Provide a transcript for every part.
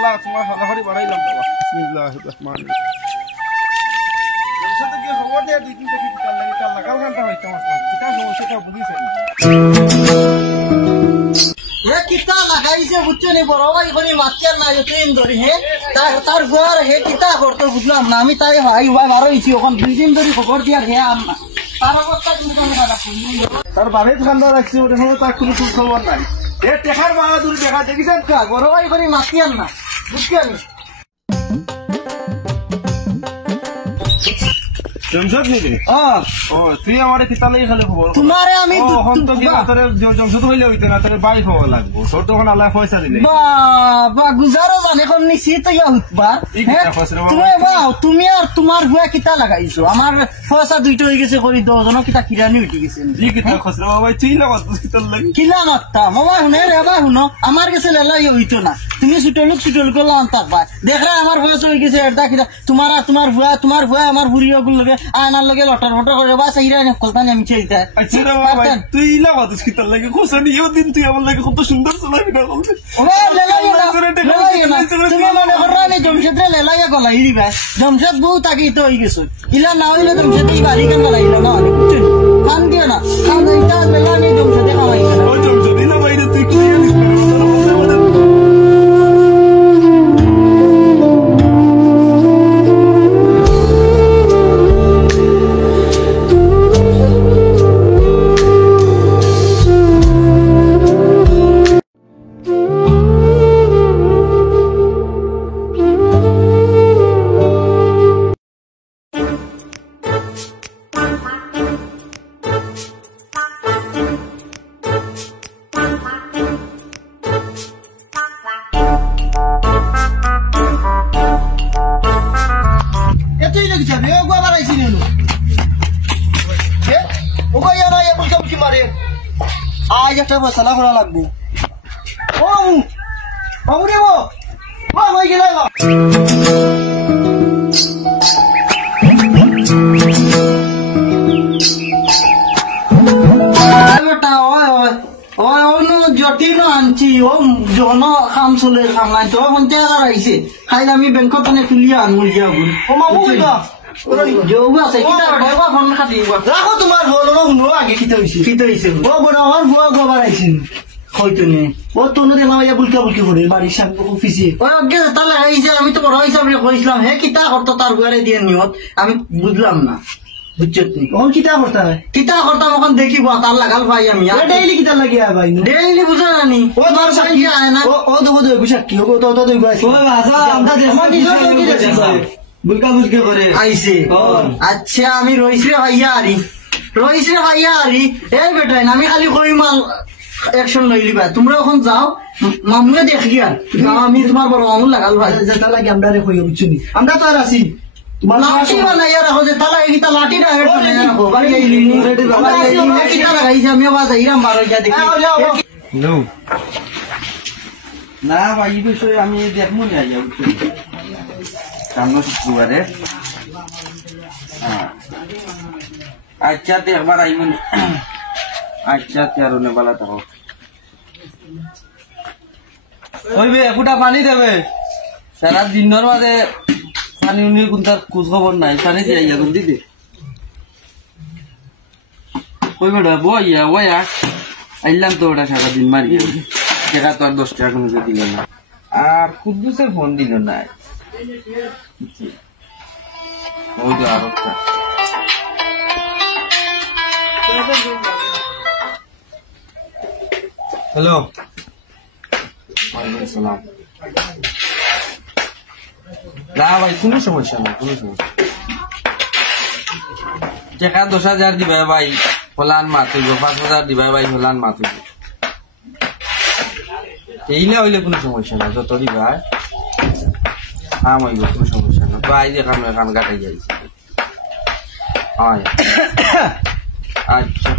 আল্লাহ তোমার হাজারি বাড়াইলাম বিসমিল্লাহির রহমানির রহিম জমশদ কি খবর দে দুই তিন থেকে কাল লাগে কাল লাগাল ঘন্টা হইতাম কিটা সমস্যাটা বুঝিছেন এ কিতা লাগাইছে বুঝছনি বড় ভাই করে মাতিয়ার না যতদিন ধরে হে তার ঘর হে কিতা করতে বুঝলাম না আমি তাই ভাই ভাই বারো হইছি ওখান 2 দিন ধরে খবর দিয়ার হে আম্মা তার অবস্থা কিন্তু তার বাড়ি ঠান্ডা রাখছি ওটা সময় তার কোনো খবর নাই এ টেকার বাহাদুর দেখা দেখিছেন বড় ভাই করে মাতিয়ার না বুঝছেন জমশদ নিবি ও তুই আমারে কিতা লাগি খালি খবর তোমারে আমি হন তো কি তোরে জমশদ হইলে হইতে না তোরে বাড়ি খবর লাগবো তোর তখন আল্লাহ পয়সা দিলে বাবা গুজারো জানে কোন নিছি তো ইয়া হুতবা তুমি বাও তুমি আর তোমার ভুয়া কিতা লাগাইছো আমার পয়সা দুইটা হই গেছে করি 10 জন কিতা কিরানি উঠি গেছে জি কিতা খসরা বাবা তুই লাগত কিতা লাগি কিলা মাত্তা বাবা হুনে রে বাবা হুনো আমার কাছে লেলাই হইতো না তুমি ছুটলুক লান থাকবা দেখরা আমার পয়সা হই গেছে এটা কিতা তোমার ভুয়া আমার বুড়িও গুলো লগে আনার লগে লটার ফটো করে বাস ইরা কলতা আমি চাইতা আচ্ছা রে বাবা তুই লাগত কিতা লাগি খসরা নিও দিন তুই আমার লাগে কত সুন্দর চলাবি না বলতে ওরে লেলাই না তুমি মনে কররা নি জমশেদরে লেলাই গলাই দিবা জমশেদ বউ তাকি তো হই গেছে ইলা না হইলে জমশেদ এই বাড়ি কেন লাইলো না বুঝছেন খান দিয়া না খান এইটা লেলাই নি জমশেদে খাওয়াই না ও জমশেদ না বাইরে তুই কি জানিস आज একটা মশলা করা লাগবে ও বাবুরে ও হই গেল জটিল আনছি ও জন কাম চলে কামাই তো পঞ্চায়েত আইছে খাইলে আমি বেংকত তুলিয়া আনবো ও মামু রাখো তোমার শুনো আগে খিতে হয়েছে ও বড় আমার ভুয়া গোবার আইছিল হয়তো নে ও তো নদী মামাইয়া বুলকা বুলকি করে বাড়ির সামনে অফিসে তাহলে আইছে আমি তো বড় হিসাবে কইছিলাম হে কিতা করতো তার ঘরে দিয়ে নিয়ত আমি বুঝলাম না বুঝছনি ওখান কিতা করতে হয় কিতা করতাম ওখান দেখিব তার লাগাল ভাই আমি ডেইলি কিতা লাগিয়া ভাই ডেইলি বুঝা জানি ও ধর সাকি আয় না ও দেবো সাক্ষী ও তো দেবো ও ভাষা আমরা দেখো বুলকা বুলকে করে আইছে আচ্ছা আমি রইছে ভাইয়া আরি এই বেটাই আমি খালি কই মাল অ্যাকশন লইলিবা তোমরা এখন যাও মামুয়ে দেখি আর আমি তোমার বড় মামু লাগাল ভাই যেটা লাগে আমরা রে কই বুঝছনি আমরা তো আর আছি তোমার লাঠি বানাইয়া রাখো যে তালা কি তা লাঠিটা হেড করে রাখো বাড়ি আইলি রেডি বাবা কি তা লাগাইছে আমি আবার যাইরাম বারো যা দেখি নো না ভাই এই বিষয়ে আমি দেখবো না সামনে শুক্রবারে আচ্ছা একবার আইব আচ্ছা তেরো নেবালা থাকো ওইবে একুটা পানি দেবে সারা দিনের মাঝে পানি উনি কোন তার খোঁজ খবর নাই পানি দিয়ে আইয়া কোন দিদি ওই বেটা বইয়া আইলাম তো ওটা সারাদিন মারিয়ে সেটা তো আর 10 টাকা কোনো দিল না আর কুদ্দুসের ফোন দিল না ওই তো আর হ্যালো ওয়ালাইকুম আসসালাম না ভাই কোনো সমস্যা না কোনো সমস্যা টাকা 10,000 দিবা ভাই হলান মাতুইব 5,000 দিবা ভাই হলান মাতুইব এইলে হইলে কোনো সমস্যা না যত দিবা হইব কোনো সমস্যা না তো আইজ কান কাটাই যাইছে আচ্ছা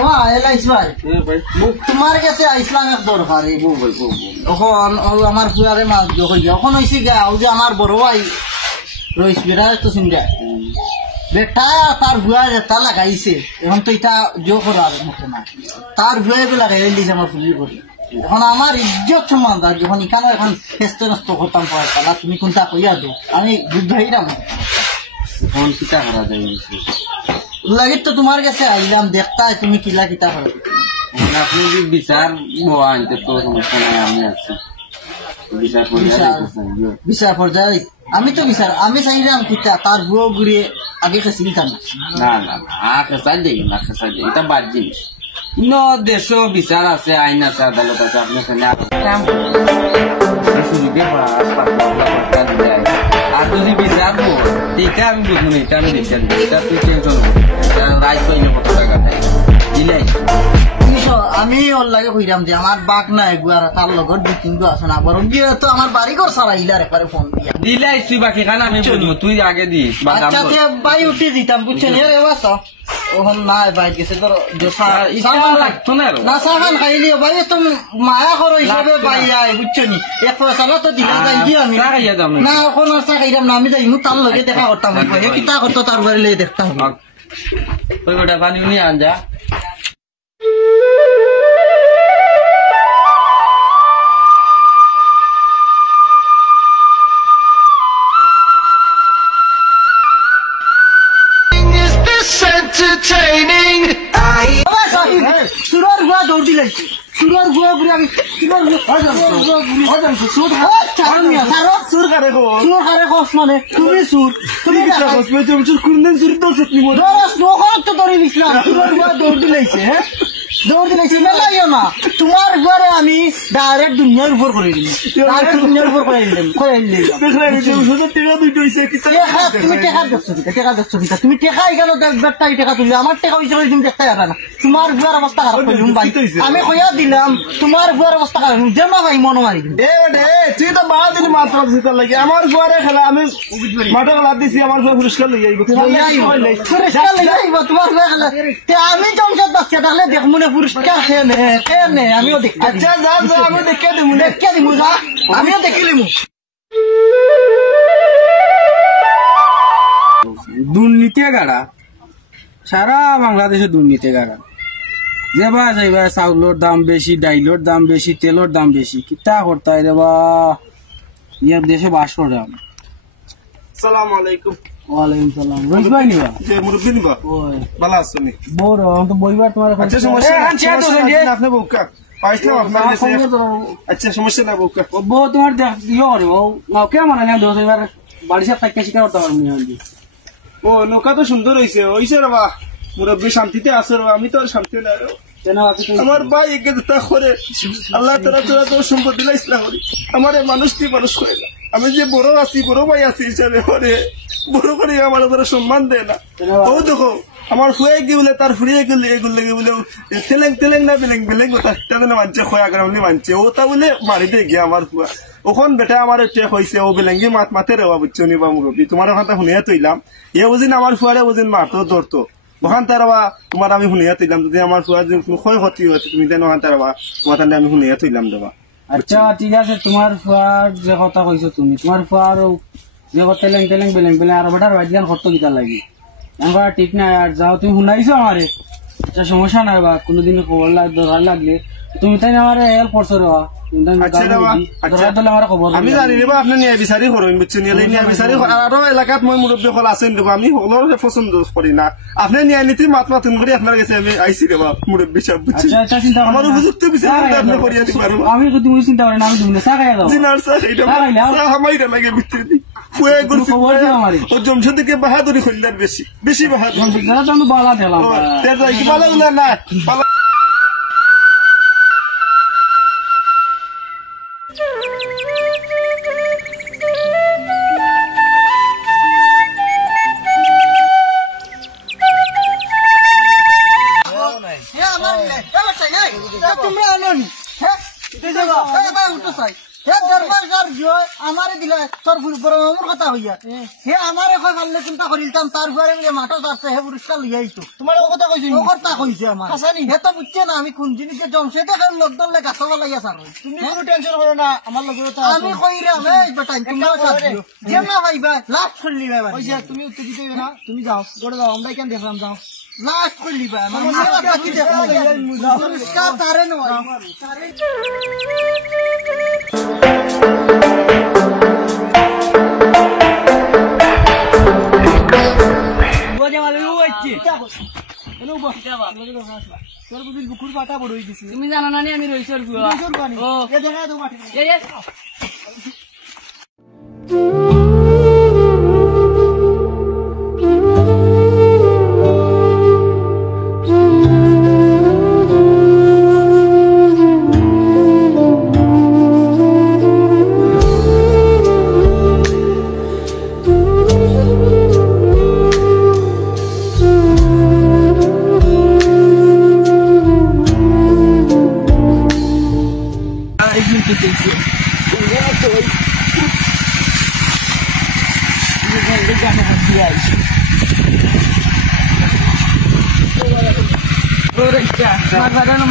ও আইলাইস ভাই তোমার কাছে আইসলাম এক দরকার এখন আমার ফুয়ারে মাছ এখন হয়েছে গা ও যে আমার বড় ভাই রইস বেটা তো চিন্তা বেটা তার ভুয়া যেটা লাগাইছে এখন তো এটা জো করার মতো না তার ভুয়া লাগাই দিয়েছে আমার ফুলির করে এখন আমার ইজ্জত সম্মান দাও যখন এখানে এখন ব্যস্ত নষ্ট করতাম পড়া না তুমি কোনটা কইয়া দো আমি যুদ্ধ হইলাম ফোন কিতা করা যায় লাগে তো তোমার কাছে আইলাম দেখতা তুমি কিলা কিতা করো আপনি যদি বিচার হওয়া আনতে তো সমস্যা নাই আমি আছি বিচার বিচার পর্যায়ে আমি তো বিচার আমি চাইলাম কিতা তার বুয়ো ঘুরিয়ে আগে খেছিল না না না না খেসাই দেই না খেসাই দেই এটা বাদ জিনিস দেশ বিচার আছে আইন আছে আদালত আছে আপনি আর যদি বিচার এটা আমি বুঝবো না এটা আমি বিচার এটা তুই টেনশন রাইট পাইলে কত টাকা দেয় দিলাই আমি ওর লাগে কইরাম যে আমার বাঘ না এগুয়ার তার লগত কিন্তু আছে না বরং গিয়ে তো আমার বাড়ি ঘর সারা ইলার একবারে ফোন দিয়া দিলাই তুই বাকি খান আমি বুঝবো তুই আগে দিস আচ্ছা তে বাই উঠে দিতাম বুঝছেন রে বাসা ওহন না বাইক গেছে তোর সামান লাগতো না না সামান খাইলি ভাই তো মায়া করো হিসাবে ভাই আই বুঝছেন এক পয়সা না তো দিলা যাই কি আমি না কোন আশা খাইরাম না আমি যাই তার লগে দেখা করতাম ভাই কিতা করতো তার বাড়ি লয়ে দেখতাম ওই গোটা পানি নিয়ে আন যা সুরার গুয়া দৌড় দিলাই সুরার গুয়া ঘুরে আমি সুর কারে কস মানে তুমি সুর তুমি তো ধরে দিছিলাম সুরার গুয়া দৌড় দিলাইছে হ্যাঁ দৌড় দিলাইছে মেলাইও না তোমার ঘরে আমি ডাইরেক্ট দুনিয়ার উপর করে দিলাম দুনিয়ার উপর করে দিলাম তুমি টেকা দেখছো কিতা তুমি টেকা এখানে দেখটাই টেকা তুললে আমার টেকা হিসেবে তুমি দেখতে যাবে না তোমার বুয়ার অবস্থা খারাপ করলুম ভাই আমি কইয়া দিলাম তোমার বুয়ার অবস্থা খারাপ যেমন ভাই মনে মারি তুই তো বাড়া দিলি মাত্র লাগে আমার বুয়ারে খেলা আমি মাঠে খেলা দিছি আমার বুয়া পুরস্কার লই আইব তোমার বুয়া খেলা আমি জমশাদ বাচ্চা তাহলে দেখমু না পুরস্কার খেয়ে আমিও দেখ আচ্ছা যা যা আমি দেখে দিমু যা আমিও দেখিলিমু দুর্নীতি গাড়া সারা বাংলাদেশে দুর্নীতি গাড়া যেবা যাইবা চাউলের দাম বেশি ডাইলের দাম বেশি তেলের দাম বেশি কিতা করতাই দেবা ইয়ার দেশে বাস করে আসসালামু আলাইকুম ওয়ালাইকুম সালাম রইস ভাই নিবা যে মুরব্বি নিবা ওই ভালো আছো নি বড় তো বইবার তোমার আচ্ছা সমস্যা আপনি বউকা পাইছিলাম আপনার কাছে আচ্ছা সমস্যা না বউকা বউ তোমার ইয়ে করে ও নাও কে মানে না দোষ এবার বাড়ি সাথে থাকতে শিকার করতে পারবো না ও নৌকা তো সুন্দর হইছে রে বা মুরব্বি শান্তিতে আছে রে আমি তো আর শান্তি না রে আমার ভাই একে যেটা করে আল্লাহ তারা তোরা তোর সম্পত্তি ইসলাম করি আমার মানুষ তুই মানুষ করে না আমি যে বড় আছি বড় ভাই আছি হিসাবে করে বড় করে আমার তারা সম্মান দেয় না ও দেখো আমার ফুয়ে গিয়ে তার ফুরিয়ে গেলে এগুলো লেগে বলে তেলেং না বেলেং কথা তাদের মানছে খয়া করে বলে মানছে ও তা বলে মারি দিয়ে গিয়ে আমার ফুয়া ওখন বেটা আমার টেক হয়েছে ও বেলেঙ্গি মাতে রেওয়া বুঝছো নি বা মুরব্বী তোমার ওখান শুনিয়া তৈলাম এ বুঝিন আমার ফুয়ারে বুঝিন মারতো ধরতো ওখান তারা তোমার আমি শুনিয়া তৈলাম যদি আমার ফুয়ার ক্ষয় ক্ষতি হয়েছে তুমি দেন ওখান তারা তোমার তাহলে আমি শুনিয়া তৈলাম দেবা আচ্ছা ঠিক আছে তোমার ফুয়ার যে কথা কইছো তুমি তোমার ফুয়ার যে তেলেং বেলেং আর বেটার বাইক গান কত গীতা লাগি আমার ঠিক নাই আর যাও তুমি শুনাইছো আমারে আচ্ছা সমস্যা নাই বা কোনোদিন খবর দরকার লাগলে তুমি তাই আমার হেল্প করছো রে আমি জানি দেবা আপনি নিয়ে বিচারি করুন বুঝছেন নিয়ে বিচারি আরো এলাকাত মই মুরব্বী হল আছেন দেবো আমি সকলের পছন্দ করি না আপনি নিয়ে নীতি মাতুন করে আপনার কাছে আমি আইসি দেবা মুরব্বী সব বুঝছি আমার উপযুক্ত বিচার আপনি করিয়া দিতে পারবো আমি তুমি চিন্তা করেন আমি তুমি চা খাইয়া যাও জিনার চা খাইটা হামাইটা লাগে ভিতরে দি ফুয়ে গুলছি ও জমশদকে বাহাদুরি খন্ডার বেশি বাহাদুরি বালা দিলাম কি বালা না আমি কোন জিনিসে জমছে লোকজন গাছ লাগিয়া সার তুমি কোনো টেনশন করো না আমার লগে আমি কইরাম এই বেটা তোমরা যেমন ভাইবা লাভ করলি ভাই তুমি উত্তেজিত হইবে না তুমি যাও গড়ে যাও আমরা কেন দেখলাম যাও লাস্ট করলি ভাই আমার কি দেখো তারে নয় তুমি জানো না আমি রয়েছি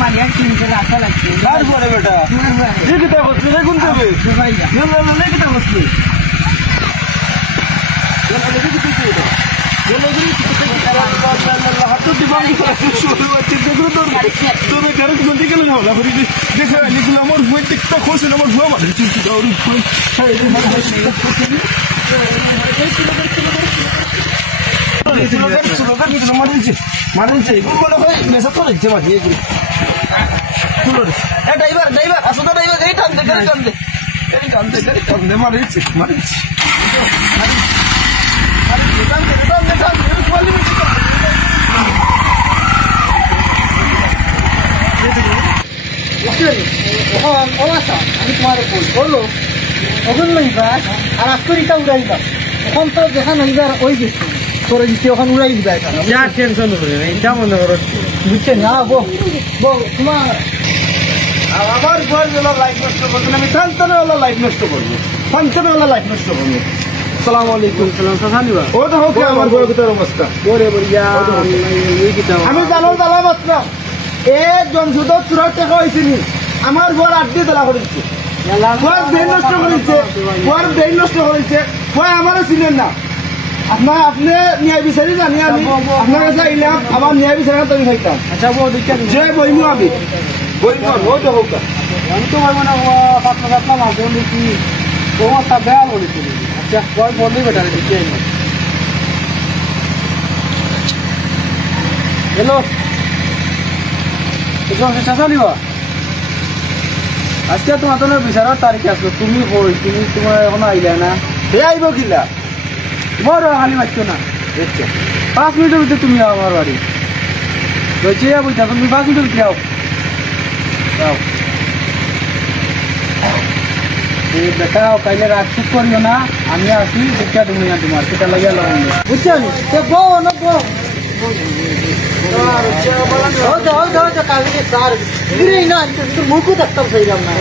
মালিয়া কিনতে রাখা লাগছে তারপরে বেটা লিখিতা বসলি রেগুন দেবে লিখিতা বসলি আমার ভুয়া টিকটা খোঁজে আমার ভুয়া মানে চিন্তিত মানুষ নেশা তো লাগছে মাঝে ড্রাইভার ড্রাইভার আসো তো ড্রাইভার এই টানতে টানতে এই টানতে টানতে মারিছে মারিছে আমি তোমার বললো ওখান লইবা আর আস্তরিটা উড়াইবা এখন তো দেখা নইবার ওই গেছে তোরে দিতে ওখান উড়াই দিবা টেনশন করে এটা মনে করো বুঝছেন না তোমার আমার ঘর যেন লাইফ নষ্ট করবেন আমি সন্তানের লাইফ নষ্ট করবো সন্তানের লাইফ নষ্ট করবো সালাম আলাইকুম সালাম সানিবা ও তো হোক আমার ঘরের ভিতর অবস্থা ওরে বড়িয়া এই কি দাও আমি জানো দালা মাত্র একজন শুধু চূড়ার টাকা হয়েছিনি আমার ঘর আড্ডি দালা করেছে ঘর ব্রেন নষ্ট করেছে ঘর ব্রেন নষ্ট করেছে ঘর আমারও ছিলেন না আপনার আপনি ন্যায় বিচারি জানি আমি আপনার কাছে আইলাম আমার ন্যায় বিচার তৈরি খাইতাম আচ্ছা বউ দেখা যে বইমু আমি বইমু ও তো হোক আমি তো বলবো না পাতলা পাতলা মাছ দেখি অবস্থা বেয়া বলেছিল আচ্ছা বল বললি বেটা দেখি হ্যালো চাচালিবা আজকে তোমার বিচারার তারিখ আসলো তুমি কই তুমি তোমার এখনো আইলে না হে আইব কিলা বড় খালি বাঁচতো না আচ্ছা 5 মিনিটের ভিতরে তুমি আও আমার বাড়ি বলছি বুঝা তুমি 5 মিনিটের ভিতরে আও যাও এই বেটাও কাইলে রাত ঠিক করিও না আমি আসি দেখা তুমি না তোমার সেটা লাগিয়ে লাগাই বুঝছেন সে বউ না বউ মুখও দেখতাম সেইরাম না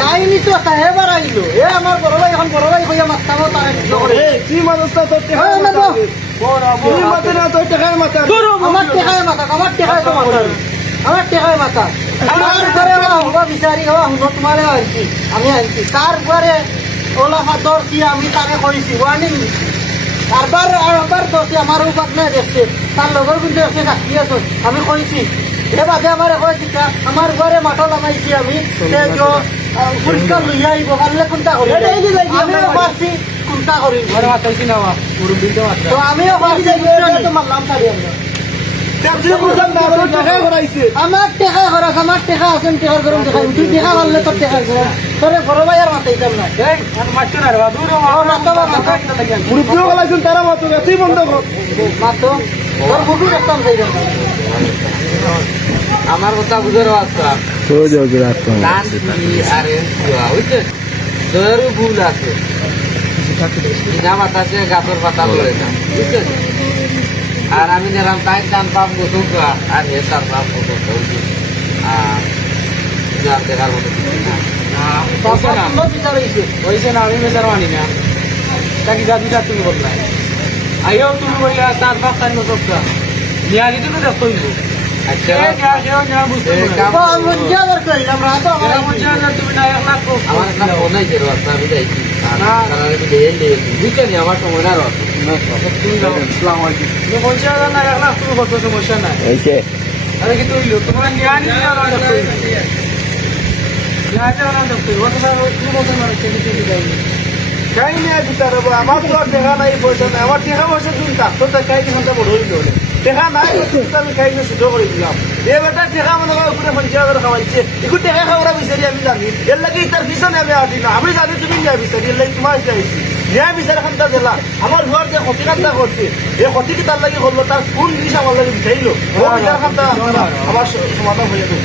কাহিনী তো এবার আইলো এ আমার বড় ভাই এখন বড় ভাই হইয়া মারতাম কি মানুষটা তোর মাথা আমার টেকায় মাথা আমার টেকায় তো মাথা আমার টেকায় মাথা তারপরে হবা বিচারি হওয়া হুনো তোমারে আনছি আমি আনছি তারপরে ওলা ফাতর কি আমি তাকে কইছি ওয়ার্নিং আরবার দোষী আমার উপাত নাই দেখছে তার লগর কিন্তু এসে কাটি আছো আমি কইছি এ বাদে আমার কইছিটা আমার ঘরে মাঠা লাগাইছি আমি পরিষ্কার লইয়া আইব পারলে কোনটা করি আমিও পারছি কোনটা করি তো আমিও পারছি তো মারলাম তারি আমার টেকা খরচ আমার টেকা আছেন টেকার গরম দেখাই তুই টেকা মারলে তোর টেকা গরম তোরে বড় ভাই আর মাতাইতাম না মুরব্বীও বলাইছেন তারা মাতো তুই বন্ধ কর মাতো তোর বুকু দেখতাম সেই আমার কথা বুঝার রাস্তা দয়েরও ভুল আছে বিনা বাতাসে গাছের পাতা লড়ে না বুঝছেন আর আমি নিলাম তাই টান পাপ গোসল আর হে তার পাপ গোসল দেখার মতো হয়েছে না আমি বেচার মানি না তাকে যা দিতা তুমি বললাই আইও তুমি বললে তার বাপ তার সবটা নিয়ালি তুমি দেখতে হইব আচ্ছা তুমি না 1 লাখ আমার একটা ফোন আছে রাস্তা আমি যাইছি বুঝছেন আমার সময় না রাস্তা তুমি যাও আসসালামু আলাইকুম তুমি 50,000 না 1 লাখ তুমি কত সমস্যা নাই হয়েছে আরে কি তুই তোমার নিয়ে আনি না না তুমি কত মারে কেটে দাও কাই নিয়ে দিতে পারবো আমার তো আর দেখা নাই পয়সা নাই আমার দেখা পয়সা তুমি থাকতো তা কাই কি ঘন্টা বড় হইল দেখা নাই আমি খাই না শুধু করে দিলাম এ বেটা দেখা মনে হয় উপরে 50,000 খাওয়াইছে একটু দেখা খাওয়া বিচারি আমি জানি এর লাগে তার পিছনে আমি আসি না আমি জানি তুমি নিয়ে বিচারি এর লাগে তোমার চাইছি নিয়ে বিচার খান্তা দিলা আমার ঘর যে ক্ষতি খান্তা করছে এই ক্ষতি কি তার লাগে করলো তার কোন জিনিস আমার লাগে বিচারিল ও বিচার খান্তা আমার সমাধান হয়ে যাবে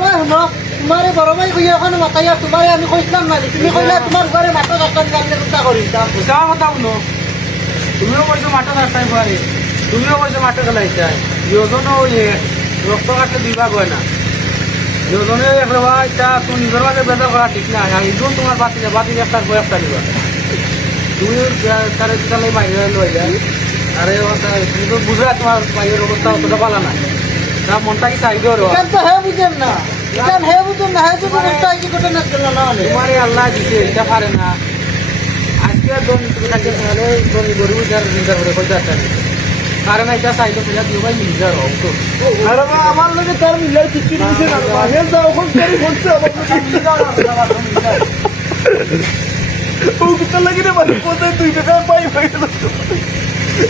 ভাই শুনো তোমারে বড় ভাই কইয়া ওখানে মাতাইয়া তোমারে আমি কইছিলাম না তুমি কইলা তোমার ঘরে মাথা রাস্তা দিয়ে আমি চিন্তা করি বুঝা কথা শুনো তুমিও কইছো মাঠে রাস্তায় পারে তুমিও কইছো মাঠে গেলাইছে যোজনও ইয়ে রক্ত কাটলে 2 ভাগ হয় না যোজনে একবার এটা তুমি নিজের মাঝে বেদা করা ঠিক না আর ইজন তোমার বাতি একটার বই একটা দিবা তুমি তার তাহলে বাইরে লই যায় আরে তুমি তো বুঝা তোমার বাইরের অবস্থা অতটা ভালো না না মনটা কি চাই দিও কেন তো হে বুঝেন না কেন হে বুঝেন না হে তো অবস্থা কি ঘটনা ছিল না তোমারে আল্লাহ দিছে এটা পারে না আজকে দন তুমি কাছে তাহলে দন গরু যার নিজার করে কইতা আছে কারণ এটা চাইতো সেটা দিও ভাই নিজার হোক তো আরে বাবা আমার লাগে তার মিলাই কিছু নিছে না হে যাও কোন করি বলছে আমার ও কিটা লাগি রে ভাই কোথায় তুই টাকা পাই ভাই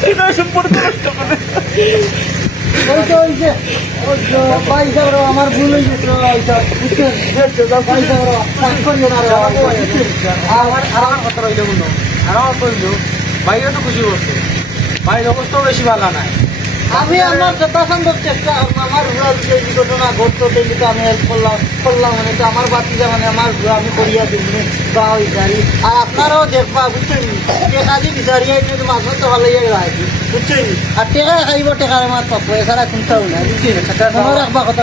এটা সম্পর্ক নষ্ট করে ওই তো ওই যে পয়সা বড় আমার ভুল হয়ে গেছে পয়সা বড় কাজ করিও না রে আমার কথা রইল বলো আর কইল বাইরে তো খুশি করছে বাইরের অবস্থাও বেশি ভালো নাই আমি আমার যথাসম্ভব চেষ্টা আমার যে ঘটনা ঘটতো সেদিকে আমি হেল্প করলাম মানে তো আমার বাতিজা মানে আমার আমি করিয়া দিব বা ওই গাড়ি আর আপনারাও দেখবা বুঝছেন টেকা দিয়ে বিচারিয়া মাছ তো ভালো বুঝছেন আর টেকা খাইব টেকার আমার পাবো এছাড়া চিন্তাও নাই বুঝছেন রাখবা কথা